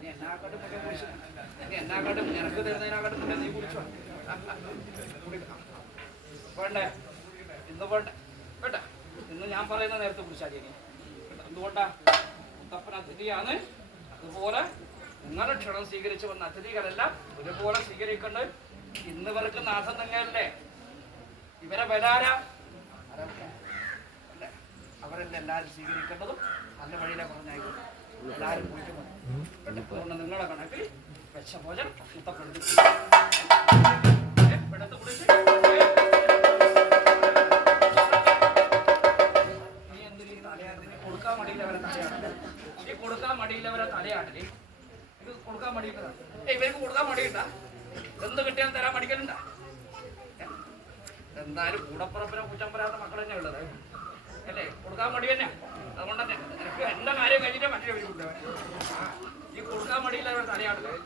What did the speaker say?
നീ എന്നാക്കാട്ടും മുന്നേ കുടിച്ചു, നീ എന്നാക്കാട്ടും നിനക്ക് തരുന്നതിനാക്കാട്ടും മുന്നേ നീ കുടിച്ചോ. വേണ്ടേ? ഇന്ന് വേണ്ടേ? വേണ്ട, ഇന്ന് ഞാൻ പറയുന്ന നേരത്തെ കുടിച്ചാൽ ഇനി. എന്തുകൊണ്ടാ? മുത്തപ്പൻ അതിഥിയാണ്. അതുപോലെ നിങ്ങളുടെ ക്ഷണം സ്വീകരിച്ചു വന്ന അതിഥികളെല്ലാം ഒരുപോലെ സ്വീകരിക്കേണ്ടത്. ഇന്ന് ഇവർക്ക് നാശം തന്നെയല്ലേ? ഇവരെ വരാരാ അല്ലേ? അവരെല്ലാം എല്ലാവരും സ്വീകരിക്കേണ്ടതും നല്ല വഴിയിലെ പറഞ്ഞായിക്കോട്ടെ. എല്ലാവരും കുടിക്കുന്നത് അതുകൊണ്ട് നിങ്ങളെ കണക്കിൽ വെച്ച ഭോജനം മുത്തപ്പെടുത്തി എടുത്ത് കുടിച്ച് നീ എന്തിനീ തലയാട്ടിന് കൊടുക്കാൻ മടിയില്ലവരെ തലയാട്ടില് ഈ കൊടുക്കാൻ മടിയില്ലവരെ തലയാട്ടില് ഇത് കൊടുക്കാൻ മടിയില്ലതാണ്. ഇവർക്ക് കൊടുക്കാൻ മടിയുണ്ടാ? എന്ത് കിട്ടിയാലും തരാൻ മടിക്കലുണ്ടാ? എന്തായാലും കൂടപ്പുറപ്പിനെ കുറ്റം പറയാത്ത മക്കൾ തന്നെ ഉള്ളത് അല്ലേ? കൊടുക്കാൻ മടി തന്നെ. അതുകൊണ്ട് തന്നെ എനിക്ക് എന്റെ കാര്യം കഴിഞ്ഞിട്ടേ മറ്റേ വരില്ല. ഈ കൊടുക്കാൻ മടിയില്ല തലയാടുന്നത്.